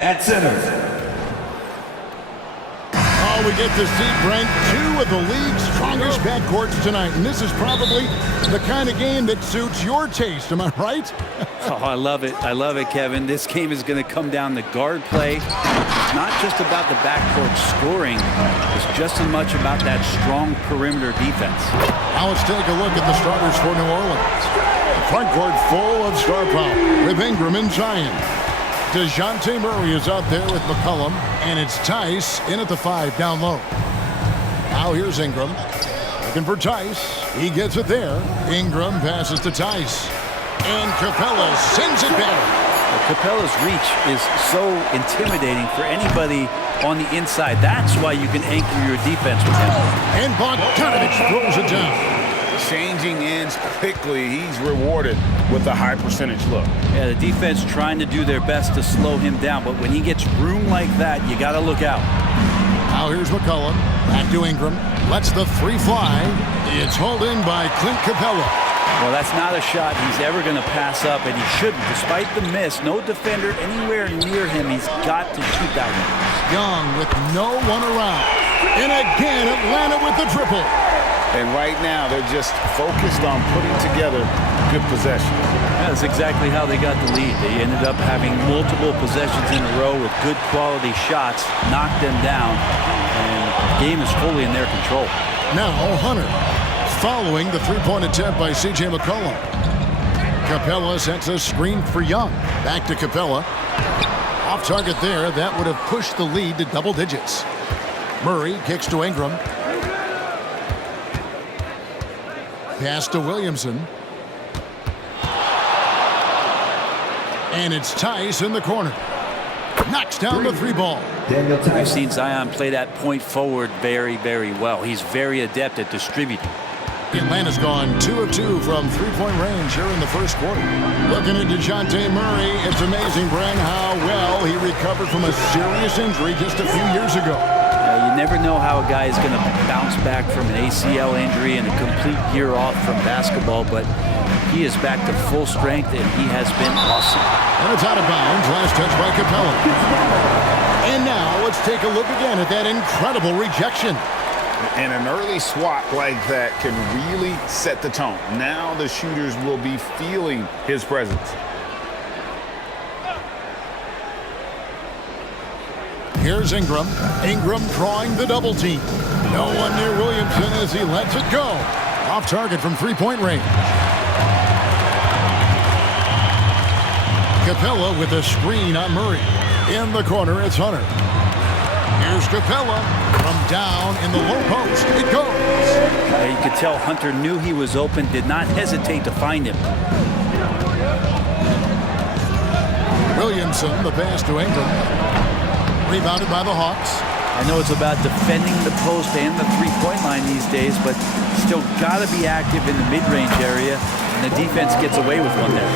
At center. Oh, we get to see, Brent, two of the league's strongest backcourts tonight. And this is probably the kind of game that suits your taste. Am I right? Oh, I love it. I love it, Kevin. This game is going to come down to guard play. It's not just about the backcourt scoring. It's just as much about that strong perimeter defense. Now let's take a look at the starters for New Orleans. The front court full of star power with Ingram and Zion. Dejounte Murray is out there with McCollum, and it's Tice in at the 5 down low. Now here's Ingram. Looking for Tice. He gets it there. Ingram passes to Tice. And Capella sends it back. Well, Capella's reach is so intimidating for anybody on the inside. That's why you can anchor your defense with him. And Bogdanovich throws it down. Changing ends quickly. He's rewarded with a high percentage look. Yeah, the defense trying to do their best to slow him down, but when he gets room like that, you got to look out. Now here's McCollum. Back to Ingram. Lets the 3 fly. It's hauled in by Clint Capella. Well, that's not a shot he's ever going to pass up, and he shouldn't. Despite the miss, no defender anywhere near him. He's got to shoot that one. Young with no one around. And again, Atlanta with the triple. And right now, they're just focused on putting together good possession. That's exactly how they got the lead. They ended up having multiple possessions in a row with good quality shots, knocked them down, and the game is fully in their control. Now Hunter, following the 3-point attempt by C.J. McCollum. Capella sets a screen for Young. Back to Capella. Off target there. That would have pushed the lead to double digits. Murray kicks to Ingram. Pass to Williamson. And it's Tice in the corner. Knocks down the 3 ball. We've seen Zion play that point forward very, very well. He's very adept at distributing. Atlanta's gone 2 of 2 from 3-point range here in the first quarter. Looking at Dejounte Murray, it's amazing, Bren, how well he recovered from a serious injury just a few years ago. You never know how a guy is going to bounce back from an ACL injury and a complete year off from basketball, but he is back to full strength, and he has been awesome. And it's out of bounds. Last touch by Capella. And now let's take a look again at that incredible rejection. And an early swat like that can really set the tone. Now the shooters will be feeling his presence. Here's Ingram. Ingram drawing the double team. No one near Williamson as he lets it go. Off target from 3-point range. Capella with a screen on Murray. In the corner, it's Hunter. Here's Capella from down in the low post. It goes. You could tell Hunter knew he was open, did not hesitate to find him. Williamson, the pass to Ingram. Rebounded by the Hawks. I know it's about defending the post and the 3-point line these days, but still got to be active in the mid-range area, and the defense gets away with one there.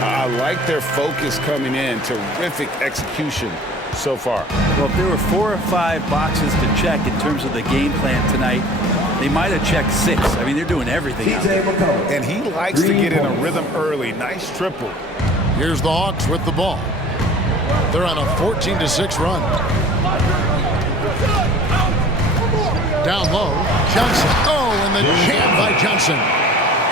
I like their focus coming in. Terrific execution so far. Well, if there were 4 or 5 boxes to check in terms of the game plan tonight, they might have checked 6. I mean, they're doing everything out there. And he likes to get in a rhythm early. Nice triple. Here's the Hawks with the ball. They're on a 14-6 run. Down low, Johnson. Oh, and the jam by Johnson.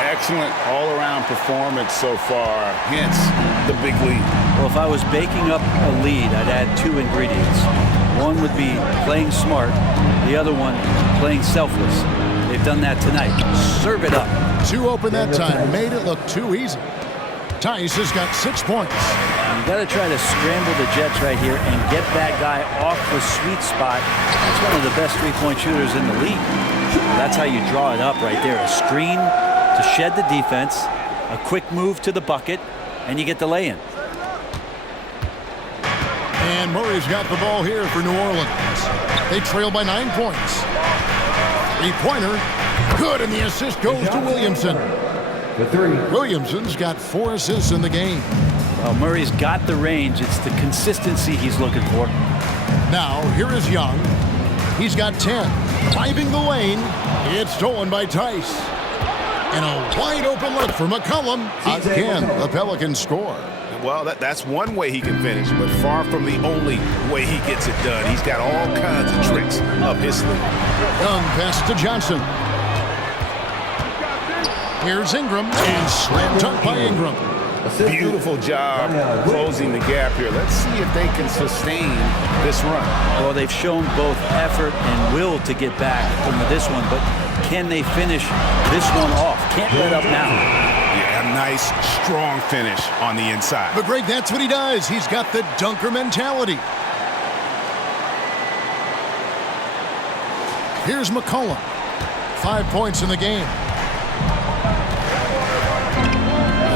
Excellent all-around performance so far, hence the big lead. Well, if I was baking up a lead, I'd add 2 ingredients. One would be playing smart. The other one, playing selfless. They've done that tonight. Serve it up. 2 open that time. Made it look too easy. Tice has got 6 points. You got to try to scramble the Jets right here and get that guy off the sweet spot. That's one of the best 3-point shooters in the league. That's how you draw it up right there. A screen to shed the defense, a quick move to the bucket, and you get the lay-in. And Murray's got the ball here for New Orleans. They trail by 9 points. 3-pointer. Good, and the assist goes to Williamson. Williamson's got 4 assists in the game. Well, Murray's got the range. It's the consistency he's looking for. Now, here is Young. He's got 10. Driving the lane. It's stolen by Tice. And a wide open look for McCollum. Again, the Pelicans score. Well, that's one way he can finish, but far from the only way he gets it done. He's got all kinds of tricks up his sleeve. Young pass to Johnson. Here's Ingram, and slam dunk by Ingram. Beautiful job closing the gap here. Let's see if they can sustain this run. Well, they've shown both effort and will to get back from this one, but can they finish this one off? Can't let up now. Yeah, a nice, strong finish on the inside. But Greg, that's what he does. He's got the dunker mentality. Here's McCollum. 5 points in the game.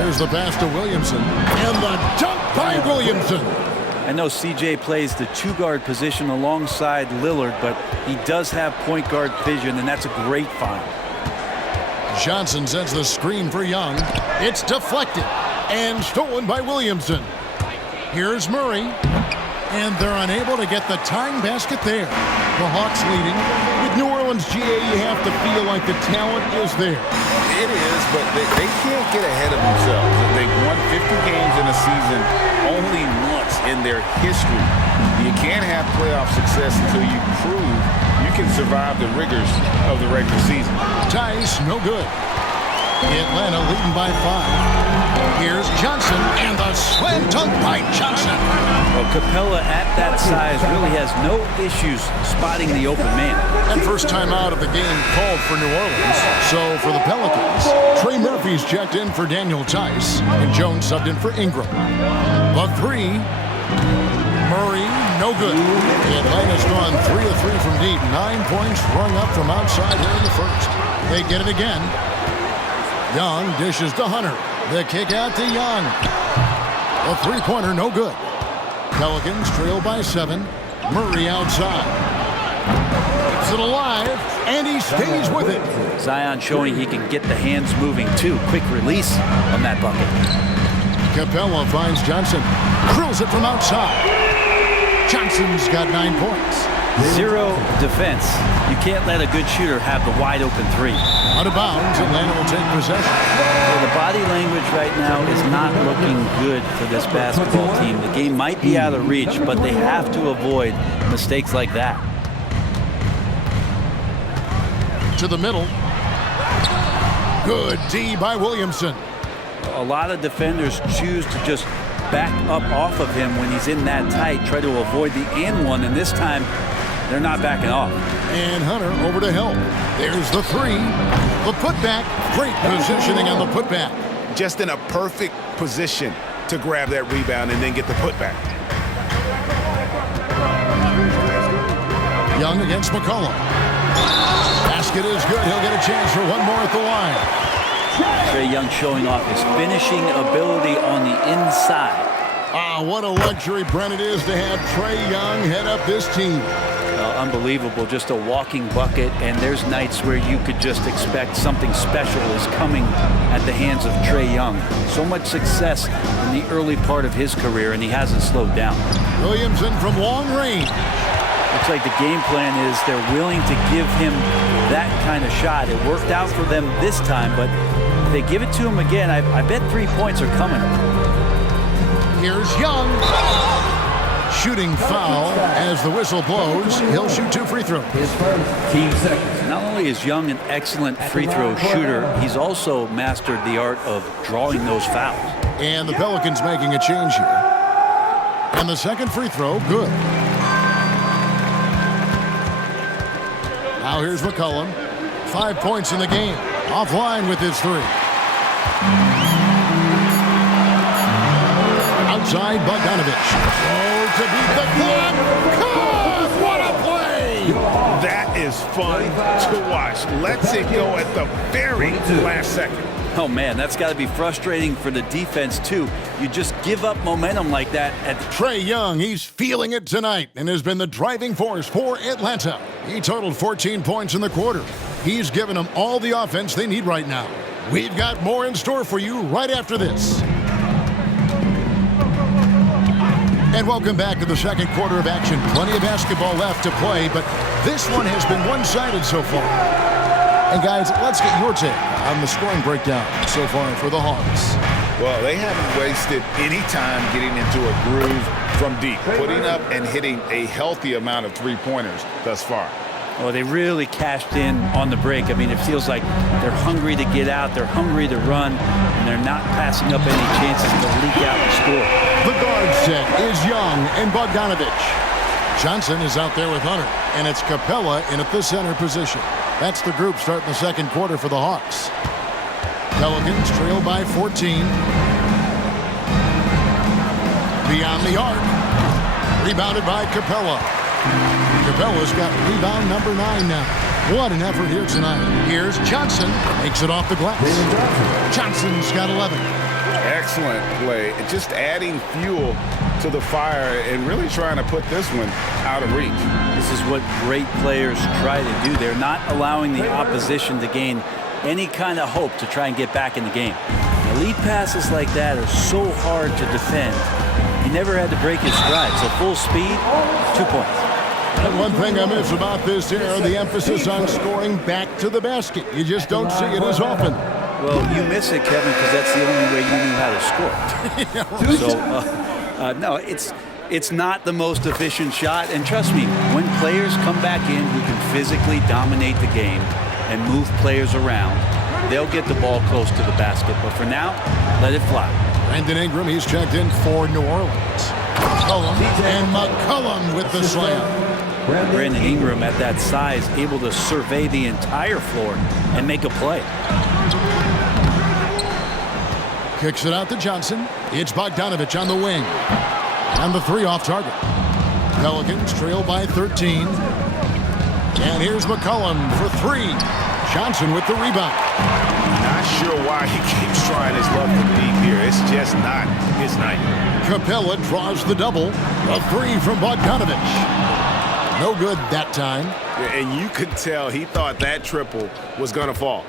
There's the pass to Williamson. And the dunk by Williamson. I know CJ plays the two-guard position alongside Lillard, but he does have point guard vision, and that's a great find. Johnson sends the screen for Young. It's deflected and stolen by Williamson. Here's Murray. And they're unable to get the tying basket there. The Hawks leading. With New Orleans, GA, you have to feel like the talent is there. It is, but they can't get ahead of themselves. They've won 50 games in a season only once in their history. You can't have playoff success until you prove you can survive the rigors of the regular season. Tice, no good. Atlanta leading by 5. Here's Johnson, and the slam dunk by Johnson. Well, Capella at that size really has no issues spotting the open man. And first time out of the game called for New Orleans. So for the Pelicans, Trey Murphy's checked in for Daniel Tice, and Jones subbed in for Ingram. The 3, Murray, no good. Atlanta's gone 3 of 3 from deep. 9 points rung up from outside here in the first. They get it again. Young dishes to Hunter. The kick out to Young. The three-pointer, no good. Pelicans trail by 7. Murray outside. Keeps it alive, and he stays with it. Zion showing he can get the hands moving, too. Quick release on that bucket. Capella finds Johnson. Drills it from outside. Johnson's got 9 points. 0 defense. You can't let a good shooter have the wide-open 3. Out of bounds, Atlanta will take possession. Well, the body language right now is not looking good for this basketball team. The game might be out of reach, but they have to avoid mistakes like that. To the middle. Good D by Williamson. A lot of defenders choose to just back up off of him when he's in that tight, try to avoid the and one, and this time they're not backing off. And Hunter over to help. There's the 3. The putback. Great positioning on the putback. Just in a perfect position to grab that rebound and then get the putback. Young against McCollum. Basket is good. He'll get a chance for one more at the line. Trae Young showing off his finishing ability on the inside. What a luxury, Brent, it is to have Trae Young head up this team. Unbelievable, just a walking bucket, and there's nights where you could just expect something special is coming at the hands of Trae Young. So much success in the early part of his career, and he hasn't slowed down. Williamson from long range. Looks like the game plan is they're willing to give him that kind of shot. It worked out for them this time, but if they give it to him again, I bet 3 points are coming. Here's Young. Shooting foul as the whistle blows. He'll shoot 2 free throws. Not only is Young an excellent free throw shooter, he's also mastered the art of drawing those fouls. And the Pelicans making a change here. And the second free throw, good. Now here's McCollum. 5 points in the game. Offline with his 3. Outside Bogdanovich. To beat the clock. God, what a play! That is fun to watch. Lets it go at the very last second. Oh, man, that's got to be frustrating for the defense, too. You just give up momentum like that at the... Trae Young, he's feeling it tonight and has been the driving force for Atlanta. He totaled 14 points in the quarter. He's given them all the offense they need right now. We've got more in store for you right after this. And welcome back to the second quarter of action. Plenty of basketball left to play, but this one has been one-sided so far. And guys, let's get your take on the scoring breakdown so far for the Hawks. Well, they haven't wasted any time getting into a groove from deep, putting up and hitting a healthy amount of three-pointers thus far. Well, they really cashed in on the break. I mean, it feels like they're hungry to get out, they're hungry to run, and they're not passing up any chances to leak out and score. The guard set is Young and Bogdanovich. Johnson is out there with Hunter, and it's Capella in at the center position. That's the group starting the second quarter for the Hawks. Pelicans trail by 14. Beyond the arc. Rebounded by Capella. Capella's got rebound number 9 now. What an effort here tonight. Here's Johnson. Makes it off the glass. Johnson's got 11. Excellent play. Just adding fuel to the fire and really trying to put this one out of reach. This is what great players try to do. They're not allowing the opposition to gain any kind of hope to try and get back in the game. Elite passes like that are so hard to defend. He never had to break his stride. So full speed, 2 points. And one thing I miss about this era, the emphasis on scoring back to the basket. You just don't see it as often. Well, you miss it, Kevin, because that's the only way you knew how to score. No, it's not the most efficient shot. And trust me, when players come back in who can physically dominate the game and move players around, they'll get the ball close to the basket. But for now, let it fly. Brandon Ingram, he's checked in for New Orleans. McCollum with the slam. Brandon Ingram at that size, able to survey the entire floor and make a play. Kicks it out to Johnson. It's Bogdanovich on the wing. And the 3 off target. Pelicans trail by 13. And here's McCollum for 3. Johnson with the rebound. Not sure why he keeps trying his luck from deep here. It's just not his night. Capella draws the double. A 3 from Bogdanovich. No good that time. And you could tell he thought that triple was going to fall.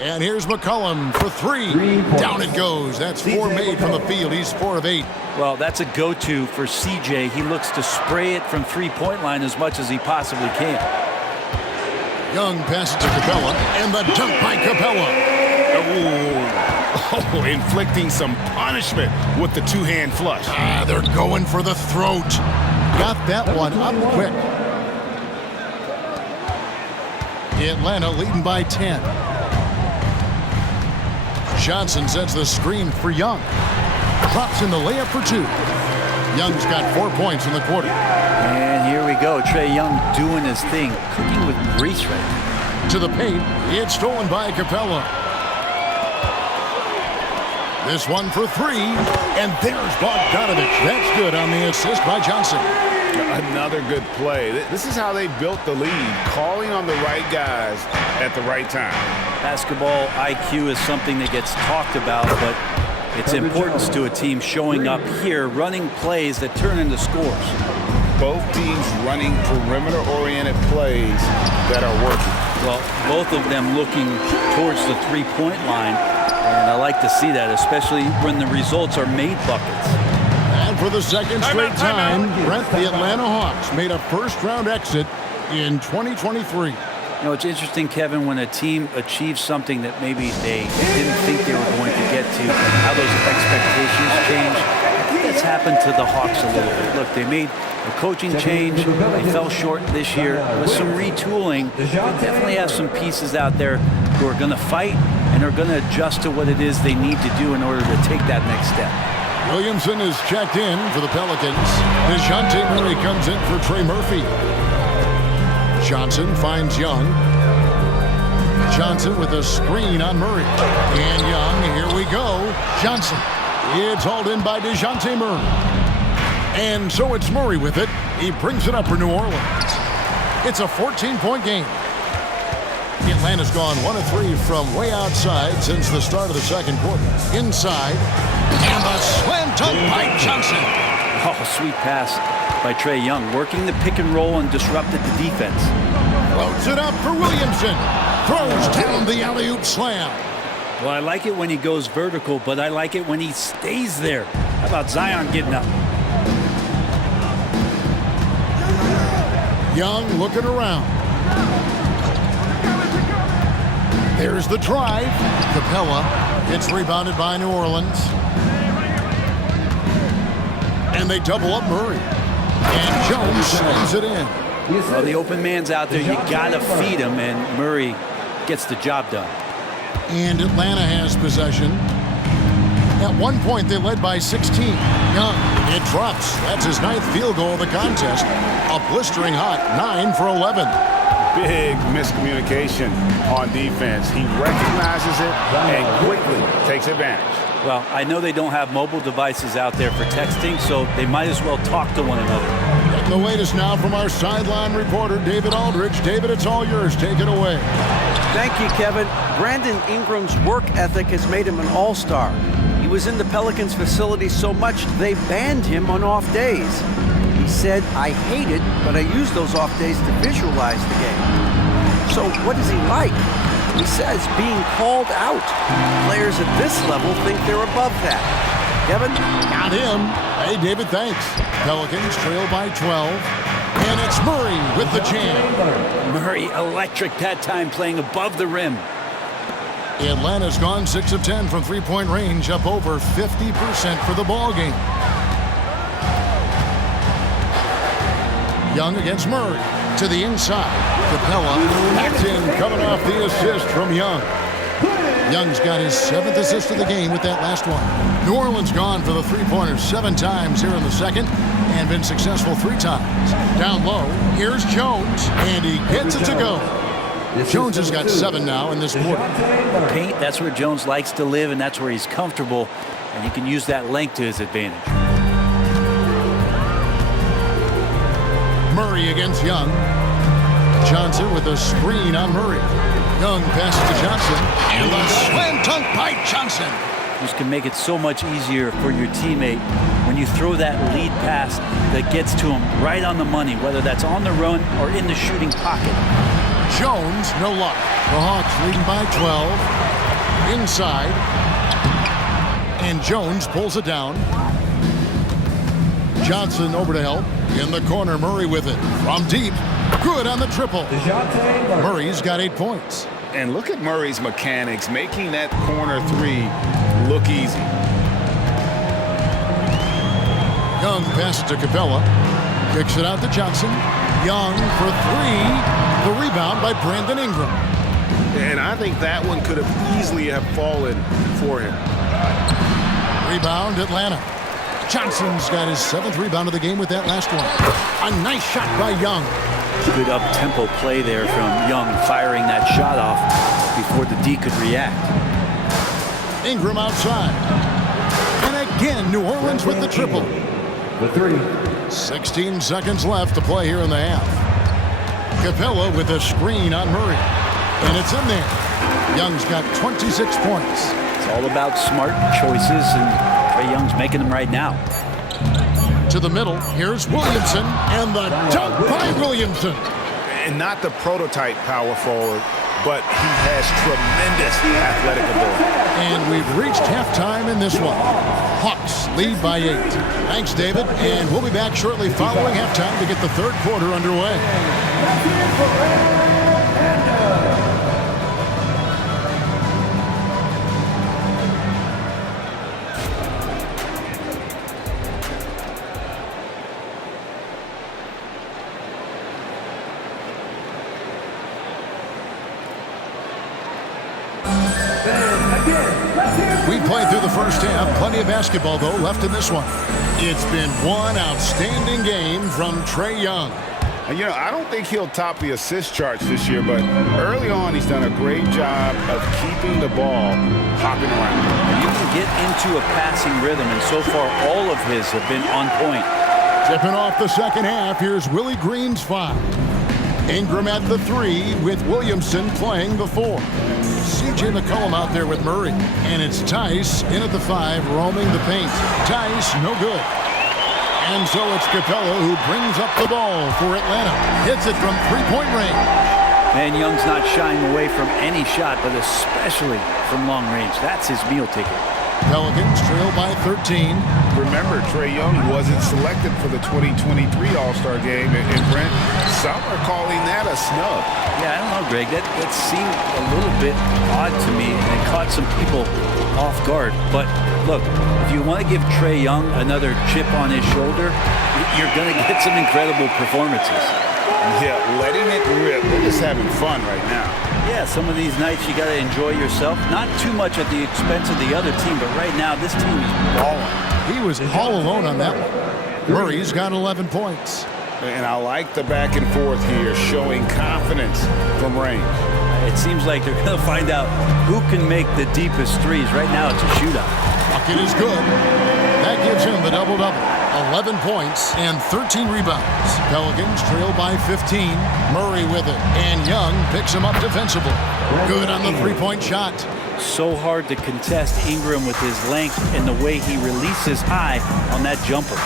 And here's McCollum for 3. Down it goes. That's 4 made from the field. He's 4 of 8. Well, that's a go-to for CJ. He looks to spray it from three-point line as much as he possibly can. Young passes to Capella, and the dunk by Capella. Oh, inflicting some punishment with the two-hand flush. They're going for the throat. Got that one up quick. Atlanta leading by 10. Johnson sets the screen for Young. Drops in the layup for 2. Young's got 4 points in the quarter. And here we go. Trae Young doing his thing, cooking with grease right now. To the paint. It's stolen by Capella. This one for 3. And there's Bogdanovich. That's good on the assist by Johnson. Another good play. This is how they built the lead, calling on the right guys at the right time. Basketball IQ is something that gets talked about, but its importance to a team showing up here, running plays that turn into scores. Both teams running perimeter-oriented plays that are working. Well, both of them looking towards the three-point line, and I like to see that, especially when the results are made buckets. And for the second straight time, Brent, the Atlanta Hawks made a first-round exit in 2023. You know, it's interesting, Kevin, when a team achieves something that maybe they didn't think they were going to get to, how those expectations change. I think that's happened to the Hawks a little bit. Look, they made a coaching change. They fell short this year. With some retooling, they definitely have some pieces out there who are going to fight and are going to adjust to what it is they need to do in order to take that next step. Williamson is checked in for the Pelicans. Dejounte Murray comes in for Trey Murphy. Johnson finds Young. Johnson with a screen on Murray. And Young, here we go. Johnson. It's hauled in by Dejounte Murray. And so it's Murray with it. He brings it up for New Orleans. It's a 14-point game. Atlanta's gone 1 of 3 from way outside since the start of the second quarter. Inside. And the slam dunk by Johnson. Oh, sweet pass by Trae Young, working the pick and roll and disrupted the defense. Loads it up for Williamson. Throws down the alley-oop slam. Well, I like it when he goes vertical, but I like it when he stays there. How about Zion getting up? Young looking around. There's the drive. Capella It's rebounded by New Orleans. And they double up Murray. And Jones slams it in. Well, the open man's out there. You got to feed him, and Murray gets the job done. And Atlanta has possession. At one point, they led by 16. Young, it drops. That's his 9th field goal of the contest. A blistering hot 9 for 11. Big miscommunication on defense. He recognizes it and quickly takes advantage. Well, I know they don't have mobile devices out there for texting, so they might as well talk to one another. And the latest now from our sideline reporter, David Aldridge. David, it's all yours. Take it away. Thank you, Kevin. Brandon Ingram's work ethic has made him an all-star. He was in the Pelicans facility so much they banned him on off days. He said, "I hate it, but I use those off days to visualize the game." So what is he like? He says being called out. Players at this level think they're above that. Kevin? Got him. Hey, David, thanks. Pelicans trail by 12. And it's Murray with the jam. Murray electric that time, playing above the rim. Atlanta's gone 6 of 10 from three-point range, up over 50% for the ball game. Young against Murray. To the inside. Capella backed in, coming off the assist from Young. Young's got his 7th assist of the game with that last one. New Orleans gone for the three-pointers 7 times here in the second and been successful 3 times. Down low, here's Jones, and he gets it to go. Jones has got 7 now in this quarter. Paint, that's where Jones likes to live, and that's where he's comfortable, and he can use that length to his advantage. Murray against Young. Johnson with a screen on Murray. Young passes to Johnson, and the slam dunk by Johnson. This can make it so much easier for your teammate when you throw that lead pass that gets to him right on the money, whether that's on the run or in the shooting pocket. Jones, no luck. The Hawks leading by 12. Inside. And Jones pulls it down. Johnson over to help. In the corner, Murray with it. From deep. Good on the triple. Murray's got 8 points. And look at Murray's mechanics, making that corner 3 look easy. Young passes to Capella. Kicks it out to Johnson. Young for 3. The rebound by Brandon Ingram. And I think that one could have easily have fallen for him. Rebound, Atlanta. Johnson's got his 7th rebound of the game with that last one. A nice shot by Young. Good up-tempo play there from Young, firing that shot off before the D could react. Ingram outside. And again, New Orleans with the triple. The 3. 16 seconds left to play here in the half. Capella with a screen on Murray. And it's in there. Young's got 26 points. It's all about smart choices, and Trae Young's making them right now. To the middle, here's Williamson, and the dunk by Williamson. And not the prototype power forward, but he has tremendous athletic ability. And we've reached halftime in this one. Hawks lead by 8. Thanks, David, and we'll be back shortly following halftime to get the third quarter underway. We played through the first half. Plenty of basketball, though, left in this one. It's been one outstanding game from Trae Young. And, you know, I don't think he'll top the assist charts this year, but early on he's done a great job of keeping the ball hopping around. You can get into a passing rhythm, and so far all of his have been on point. Tipping off the second half, here's Willie Green's 5. Ingram at the 3 with Williamson playing the 4. C.J. McCollum out there with Murray. And it's Tice in at the 5, roaming the paint. Tice, no good. And so it's Capella who brings up the ball for Atlanta. Hits it from three-point range. And Young's not shying away from any shot, but especially from long range. That's his meal ticket. Pelicans trail by 13. Remember, Trae Young wasn't selected for the 2023 All-Star game, and Brent, some are calling that a snub. Yeah, I don't know, Greg. That seemed a little bit odd to me, and it caught some people off guard. But look, if you want to give Trae Young another chip on his shoulder, you're going to get some incredible performances. Yeah, letting it rip. They're just having fun right now. Yeah, some of these nights you got to enjoy yourself. Not too much at the expense of the other team, but right now this team is balling. He was all alone on that one. Murray's got 11 points. And I like the back and forth here, showing confidence from range. It seems like they're going to find out who can make the deepest threes. Right now it's a shootout. Bucket is good. That gives him the double-double. 11 points and 13 rebounds. Pelicans trail by 15. Murray with it. And Young picks him up defensively. Good on the three-point shot. So hard to contest Ingram with his length and the way he releases high on that jumper.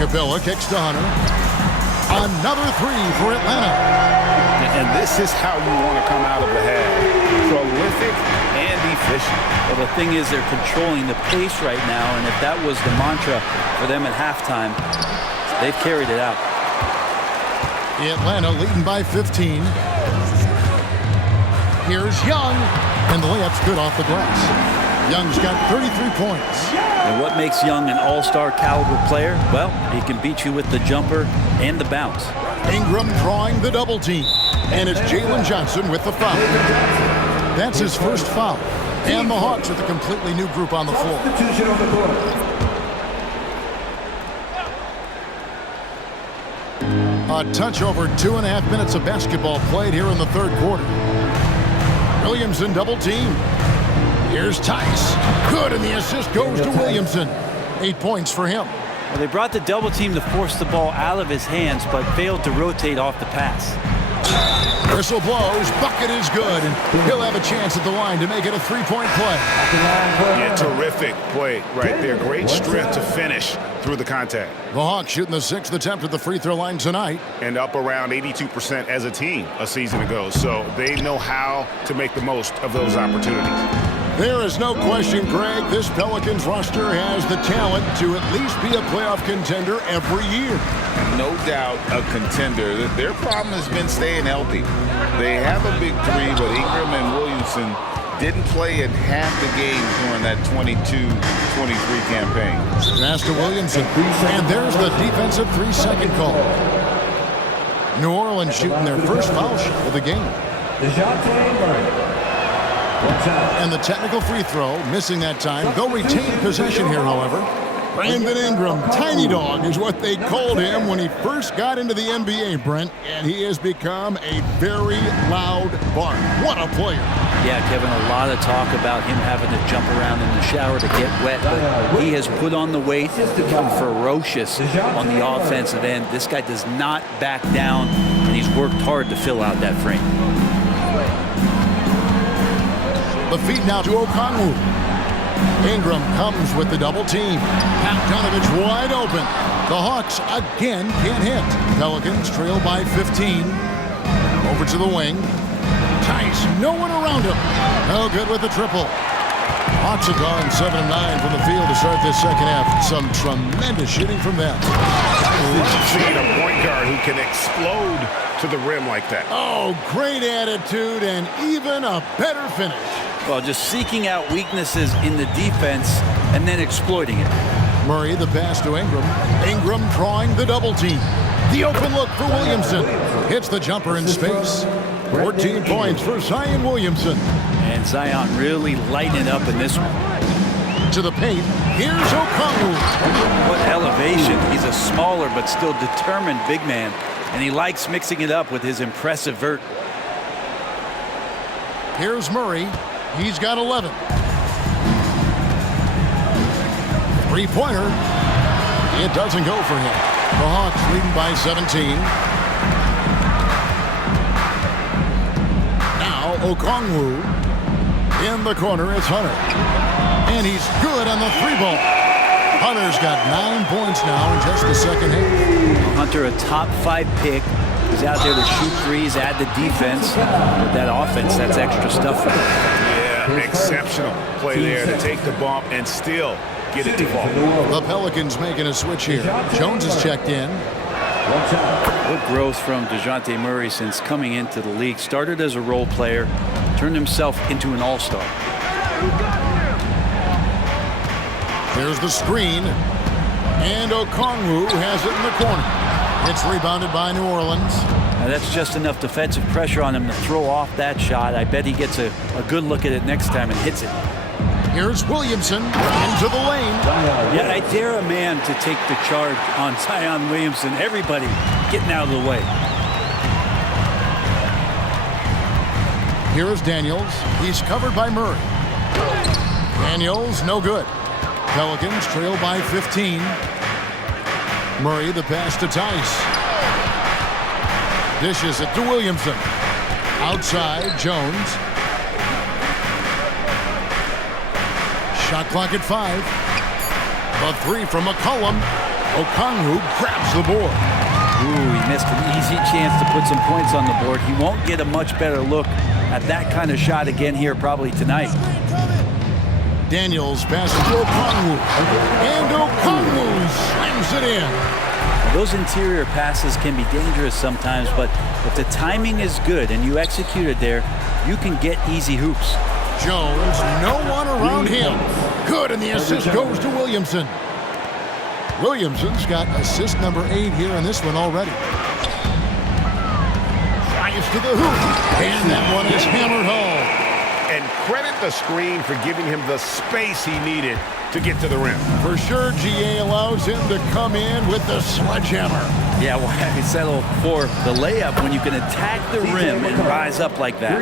Cabela kicks to Hunter. Another three for Atlanta. And this is how you want to come out of the half. Prolific and efficient. Well, the thing is they're controlling the pace right now, and if that was the mantra for them at halftime, they've carried it out. Atlanta leading by 15. Here's Young, and the layup's good off the glass. Young's got 33 points. And what makes Young an all-star caliber player? Well, he can beat you with the jumper and the bounce. Ingram drawing the double team. And it's Jalen Johnson with the foul. That's his first foul. And the Hawks with a completely new group on the floor. A touch over 2.5 minutes of basketball played here in the third quarter. Williamson double team. Here's Tice. Good, and the assist goes to Williamson. 8 points for him. Well, they brought the double team to force the ball out of his hands, but failed to rotate off the pass. Whistle blows. Bucket is good, and he'll have a chance at the line to make it a three-point play. Yeah, terrific play right there. Great strength to finish through the contact. The Hawks shooting the sixth attempt at the free throw line tonight. And up around 82% as a team a season ago. So they know how to make the most of those opportunities. There is no question, Greg, this Pelicans roster has the talent to at least be a playoff contender every year. No doubt a contender. Their problem has been staying healthy. They have a big three, but Ingram and Williamson didn't play in half the games during that 22-23 campaign. Pass to Williamson. And there's the defensive 3-second call. New Orleans shooting their first foul shot of the game. Dejounte Murray. And the technical free throw, missing that time. They'll retain possession here, however. Brandon Ingram, Tiny Dog is what they called him when he first got into the NBA, Brent. And he has become a very loud bark. What a player. Yeah, Kevin, a lot of talk about him having to jump around in the shower to get wet, but he has put on the weight, become ferocious on the offensive end. This guy does not back down, and he's worked hard to fill out that frame. The feed now to Okongwu. Ingram comes with the double team. Bogdanovich wide open. The Hawks again can't hit. Pelicans trail by 15. Over to the wing. Tice, no one around him. No good with the triple. Hawks have gone 7-9 from the field to start this second half. Some tremendous shooting from them. Seeing a point guard who can explode to the rim like that. Oh, great attitude and even a better finish. Well, just seeking out weaknesses in the defense and then exploiting it. Murray, the pass to Ingram. Ingram drawing the double team. The open look for Williamson. Hits the jumper in space. 14 points for Zion Williamson. And Zion really lighting it up in this one. To the paint. Here's Okongwu. What elevation. He's a smaller but still determined big man. And he likes mixing it up with his impressive vert. Here's Murray. He's got 11. Three-pointer. It doesn't go for him. The Hawks leading by 17. Now Okongwu. In the corner, it's Hunter. And he's good on the three ball. Hunter's got 9 points now in just the second half. Hunter, a top 5 pick. He's out there to shoot threes, add the defense. With that offense, that's extra stuff for him. Exceptional play there to take the bump and still get it to fall. The Pelicans making a switch here. Jones is checked in. Good growth from Dejounte Murray since coming into the league. Started as a role player, turned himself into an all-star. There's the screen. And Okongwu has it in the corner. It's rebounded by New Orleans. Now that's just enough defensive pressure on him to throw off that shot. I bet he gets a good look at it next time and hits it. Here's Williamson into the lane. Yeah, I dare a man to take the charge on Zion Williamson. Everybody getting out of the way. Here's Daniels. He's covered by Murray. Daniels, no good. Pelicans trail by 15. Murray, the pass to Tice. Dishes it to Williamson. Outside, Jones. Shot clock at 5. A 3 from McCollum. Okongwu grabs the board. Ooh, he missed an easy chance to put some points on the board. He won't get a much better look at that kind of shot again here probably tonight. Daniels passes to Okongwu. And Okongwu slams it in. Those interior passes can be dangerous sometimes, but if the timing is good and you execute it there, you can get easy hoops. Jones, no one around him. Good, and the assist goes to Williamson. Williamson's got assist number 8 here in this one already. Drives to the hoop, and that one is hammered home. And credit the screen for giving him the space he needed to get to the rim. For sure, GA allows him to come in with the sledgehammer. Yeah, why settle for the layup when you can attack the rim and rise up like that?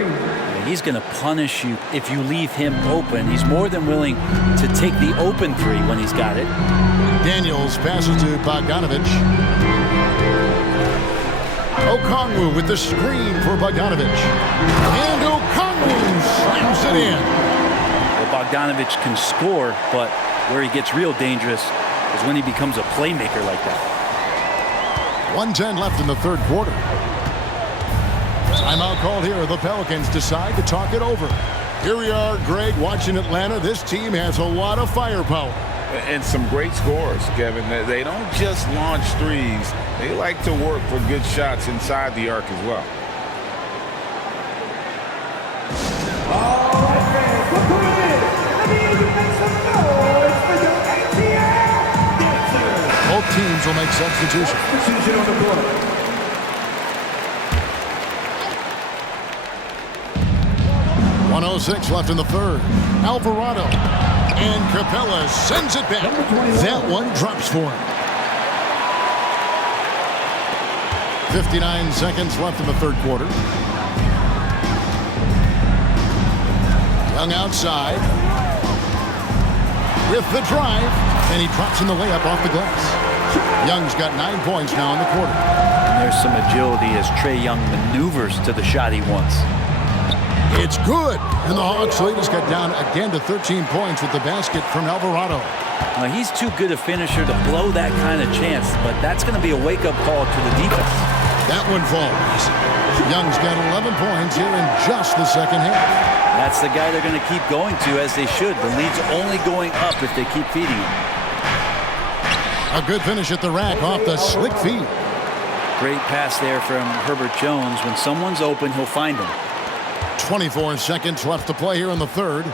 He's going to punish you if you leave him open. He's more than willing to take the open 3 when he's got it. Daniels passes to Bogdanovich. Okongwu with the screen for Bogdanovich. And Okongwu slams it in. Well, Bogdanovich can score, but where he gets real dangerous is when he becomes a playmaker like that. 1:10 left in the third quarter. Timeout called here. The Pelicans decide to talk it over. Here we are, Greg, watching Atlanta. This team has a lot of firepower. And some great scores, Kevin. They don't just launch threes. They like to work for good shots inside the arc as well. All right, fans, look who it is. Let me hear you make some noise for your ATL dancers. Both teams will make substitutions. Substitution on the court. .106 left in the third. Alvarado. And Capella sends it back. That one drops for him. 59 seconds left in the third quarter. Young outside. With the drive. And he drops in the layup off the glass. Young's got 9 points now in the quarter. And there's some agility as Trae Young maneuvers to the shot he wants. It's good. And the Hawks lead has got down again to 13 points with the basket from Alvarado. Now, he's too good a finisher to blow that kind of chance, but that's going to be a wake-up call to the defense. That one falls. Young's got 11 points here in just the second half. That's the guy they're going to keep going to, as they should. The lead's only going up if they keep feeding him. A good finish at the rack off the slick feed. Great pass there from Herbert Jones. When someone's open, he'll find him. 24 seconds left to play here in the third.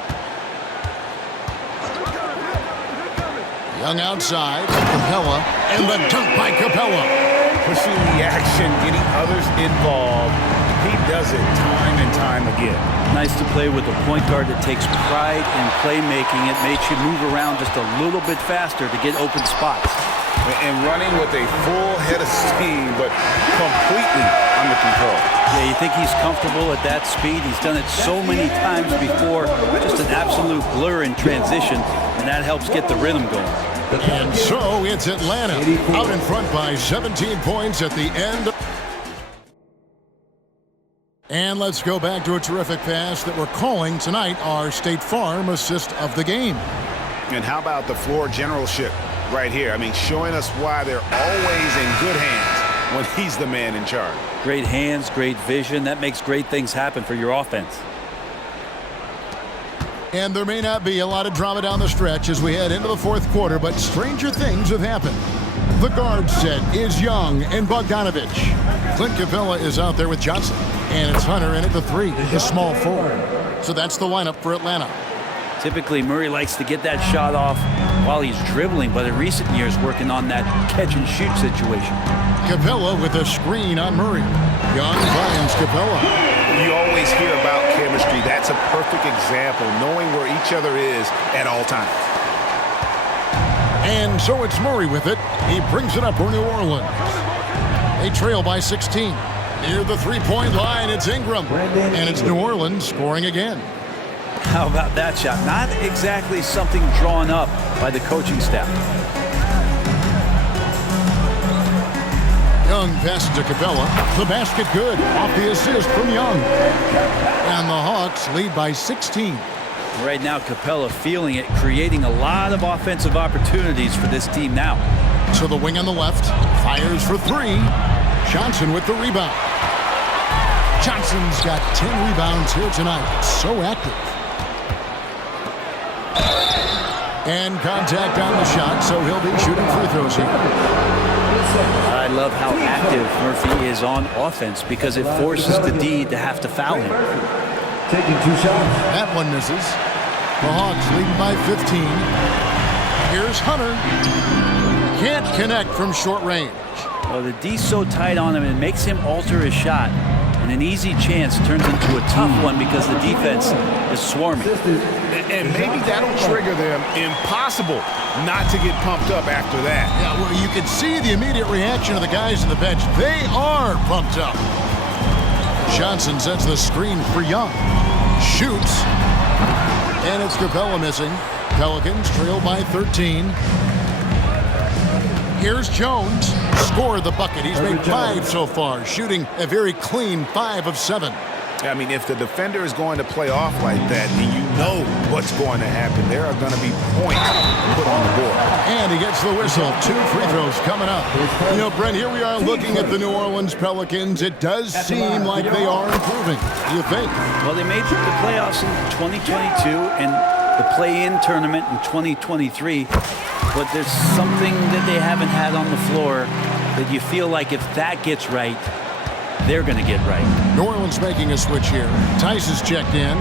Young outside. Capella. And the dunk by Capella. Pushing the action, getting others involved. He does it time and time again. Nice to play with a point guard that takes pride in playmaking. It makes you move around just a little bit faster to get open spots. And running with a full head of steam, but completely under control. Yeah, you think he's comfortable at that speed. He's done it so many times before. Just an absolute blur in transition, and that helps get the rhythm going. And so it's Atlanta out in front by 17 points at the end. And let's go back to a terrific pass that we're calling tonight our State Farm assist of the game. And how about the floor generalship right here? I mean, showing us why they're always in good hands when he's the man in charge. Great hands, great vision. That makes great things happen for your offense. And there may not be a lot of drama down the stretch as we head into the fourth quarter, but stranger things have happened. The guard set is Young and Bogdanovich. Clint Capella is out there with Johnson. And it's Hunter in at the 3, the small forward. So that's the lineup for Atlanta. Typically, Murray likes to get that shot off while he's dribbling, but in recent years, working on that catch-and-shoot situation. Capella with a screen on Murray. Young finds Capella. You always hear about chemistry. That's a perfect example, knowing where each other is at all times. And so it's Murray with it. He brings it up for New Orleans. They trail by 16. Near the three-point line, it's Ingram. And it's New Orleans scoring again. How about that shot? Not exactly something drawn up by the coaching staff. Young passes to Capella. The basket good. Off the assist from Young. And the Hawks lead by 16. Right now, Capella feeling it, creating a lot of offensive opportunities for this team now. To the wing on the left. Fires for 3. Johnson with the rebound. Johnson's got 10 rebounds here tonight. So active. And contact on the shot, so he'll be shooting free throws here. I love how active Murphy is on offense because it forces the D to have to foul him. Taking 2 shots. That one misses. The Hawks leading by 15. Here's Hunter. Can't connect from short range. Well, the D's so tight on him, it makes him alter his shot. And an easy chance turns into a tough one because the defense is swarming. And maybe that'll trigger them. Impossible not to get pumped up after that. Yeah, well, you can see the immediate reaction of the guys on the bench. They are pumped up. Johnson sets the screen for Young. Shoots. And it's Capella missing. Pelicans trail by 13. Here's Jones. Scored the bucket. He's made 5 so far, shooting a very clean 5 of 7. I mean, if the defender is going to play off like that, then you know what's going to happen. There are going to be points put on the board. And he gets the whistle. 2 free throws coming up. You know, Brent, here we are looking at the New Orleans Pelicans. It does seem like they are improving. You think? Well, they made the playoffs in 2022 and the play-in tournament in 2023. But there's something that they haven't had on the floor that you feel like if that gets right, they're going to get right. New Orleans making a switch here. Tice is checked in.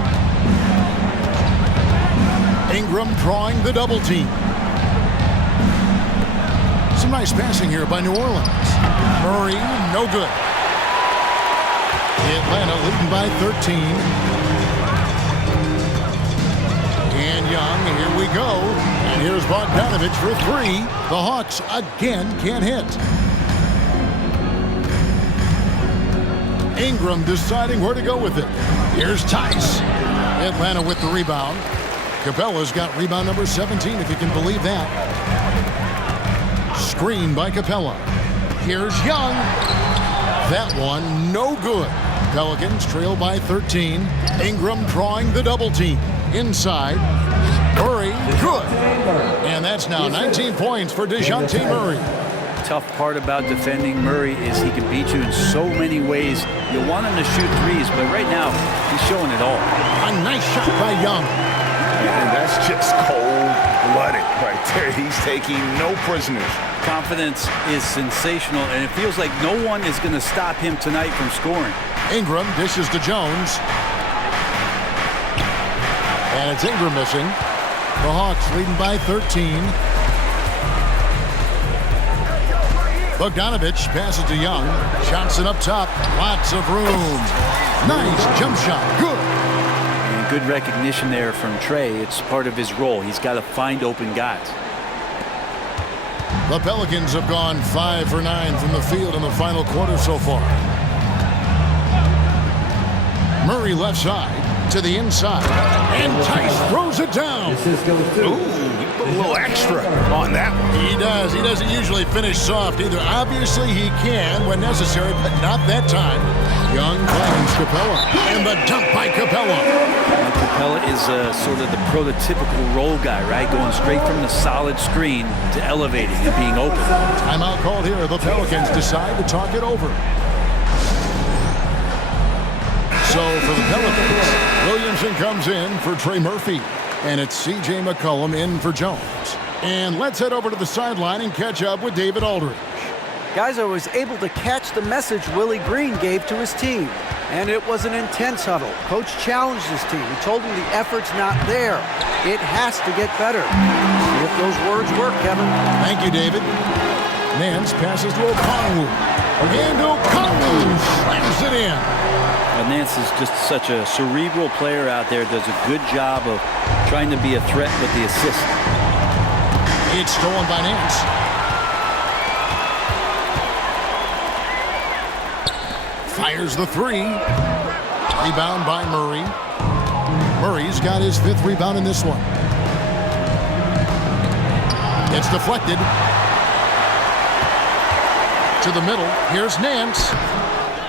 Ingram drawing the double team. Some nice passing here by New Orleans. Murray, no good. Atlanta leading by 13. And Young, here we go. And here's Bogdanovich for 3. The Hawks again can't hit. Ingram deciding where to go with it. Here's Tice. Atlanta with the rebound. Capella's got rebound number 17, if you can believe that. Screen by Capella. Here's Young. That one, no good. Pelicans trail by 13. Ingram drawing the double team. Inside. Murray, good. And that's now 19 points for Dejounte Murray. Tough part about defending Murray is he can beat you in so many ways. You want him to shoot threes, but right now, he's showing it all. A nice shot by Young. And that's just cold-blooded right there. He's taking no prisoners. Confidence is sensational, and it feels like no one is going to stop him tonight from scoring. Ingram dishes to Jones. And it's Ingram missing. The Hawks leading by 13. Bogdanovich passes to Young. Johnson up top. Lots of room. Nice jump shot. Good. And good recognition there from Trey. It's part of his role. He's got to find open guys. The Pelicans have gone 5 for 9 from the field in the final quarter so far. Murray left side to the inside. And Tice throws it down. Ooh, he put a little extra on that one. He does. He doesn't usually finish soft either. Obviously, he can when necessary, but not that time. Young finds Capella. And the dunk by Capella. And Capella is sort of the prototypical role guy, right? Going straight from the solid screen to elevating and being open. Timeout called here. The Pelicans decide to talk it over. So for the Pelicans, Williamson comes in for Trey Murphy. And it's C.J. McCollum in for Jones. And let's head over to the sideline and catch up with David Aldridge. Guys, I was able to catch the message Willie Green gave to his team. And it was an intense huddle. Coach challenged his team. He told them the effort's not there. It has to get better. See if those words work, Kevin. Thank you, David. Nance passes to Okongwu. And Okongwu slams it in. Nance is just such a cerebral player out there. Does a good job of trying to be a threat with the assist. It's stolen by Nance. Fires the three. Rebound by Murray. Murray's got his 5th rebound in this one. It's deflected. To the middle. Here's Nance.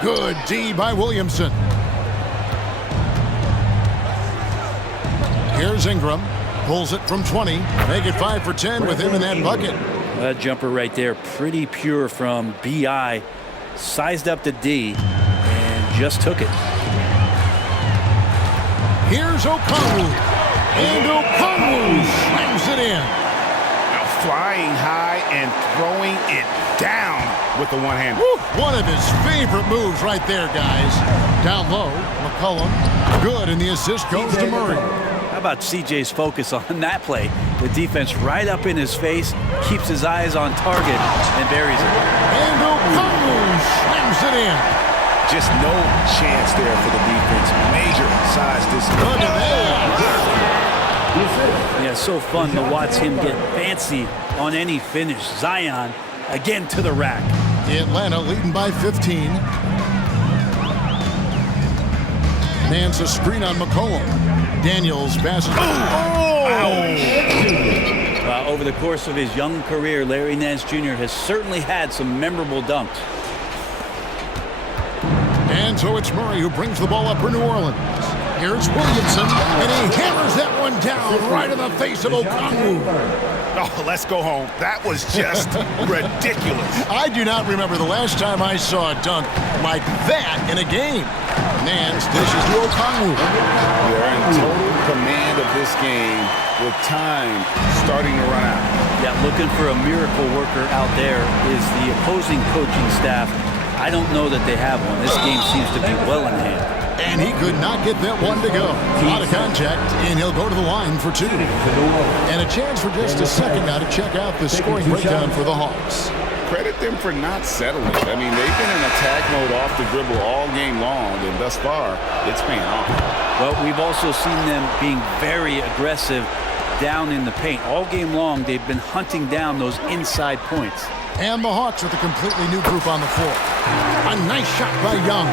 Good D by Williamson. Here's Ingram. Pulls it from 20. Make it 5 for 10 with him in that bucket. That jumper right there, pretty pure from B.I. Sized up to D and just took it. Here's Okongwu. And Okongwu slams it in. Now flying high and throwing it down with the one-hander. One of his favorite moves right there, guys. Down low, McCollum. Good, and the assist goes to Murray. How about CJ's focus on that play? The defense right up in his face, keeps his eyes on target, and buries it. And Okongwu slams it in. Just no chance there for the defense. Major size Look at that. Yeah, so fun to watch him get fancy on any finish. Zion, again to the rack. Atlanta leading by 15. Nance a screen on McCollum. Daniels passes. Over the course of his young career, Larry Nance Jr. has certainly had some memorable dunks. And so it's Murray who brings the ball up for New Orleans. Here's Williamson, and he hammers that one down right in the face of Okongwu. Oh, let's go home. That was just ridiculous. I do not remember the last time I saw a dunk like that in a game. Nance dishes to Okongwu. They're in total command of this game with time starting to run out. Yeah, looking for a miracle worker out there is the opposing coaching staff. I don't know that they have one. This game seems to be well in hand. And he could not get that one to go. Out of contact, and he'll go to the line for 2. And a chance for just a second now to check out the scoring breakdown for the Hawks. Credit them for not settling. I mean, they've been in attack mode off the dribble all game long, and thus far, it's paying off. Well, we've also seen them being very aggressive down in the paint. All game long, they've been hunting down those inside points. And the Hawks with a completely new group on the floor. A nice shot by Young.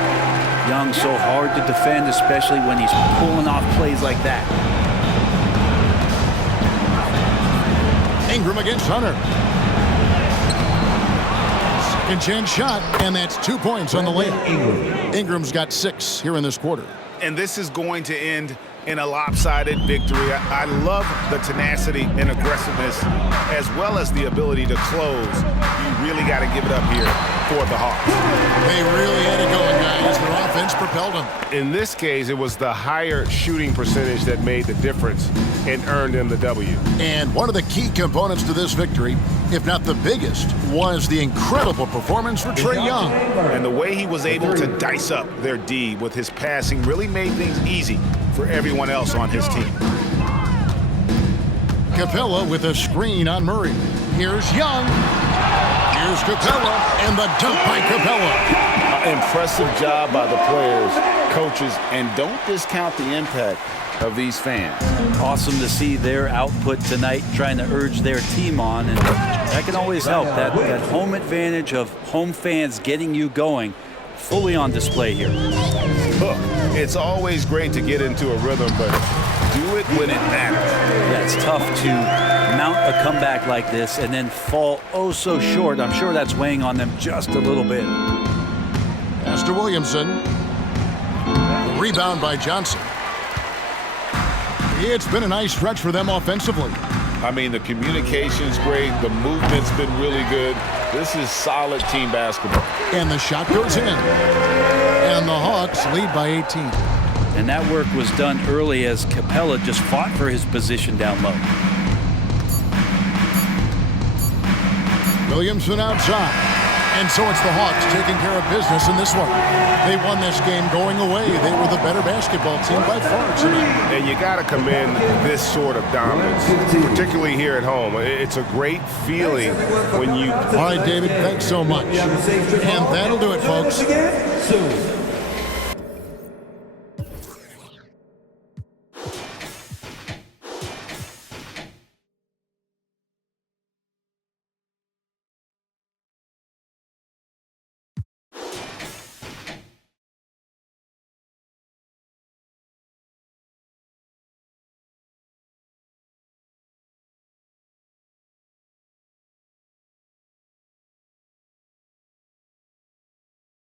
Young so hard to defend, especially when he's pulling off plays like that. Ingram against Hunter. Second chance shot, and that's 2 points on the layup. Ingram's got 6 here in this quarter. And this is going to end in a lopsided victory. I love the tenacity and aggressiveness as well as the ability to close. You really got to give it up here for the Hawks. They really had it going, guys. Their offense propelled them. In this case, it was the higher shooting percentage that made the difference and earned them the W. And one of the key components to this victory, if not the biggest, was the incredible performance for Trae Young. And the way he was able to dice up their D with his passing really made things easy for everyone else on his team. Capella with a screen on Murray. Here's Young. Here's Capella, and the dunk by Capella. Impressive job by the players, coaches, and don't discount the impact of these fans. Awesome to see their output tonight, trying to urge their team on, and that can always help. That home advantage of home fans getting you going, fully on display here. Look, it's always great to get into a rhythm, but do it when it matters. Yeah, it's tough to mount a comeback like this and then fall oh so short. I'm sure that's weighing on them just a little bit. Pass to Williamson. Rebound by Johnson. It's been a nice stretch for them offensively. I mean, the communication's great. The movement's been really good. This is solid team basketball. And the shot goes in. And the Hawks lead by 18. And that work was done early as Capella just fought for his position down low. Williamson outside. And so it's the Hawks taking care of business in this one. They won this game going away. They were the better basketball team by far tonight. And you got to commend this sort of dominance, particularly here at home. It's a great feeling when you... All right, David, thanks so much. And that'll do it, folks.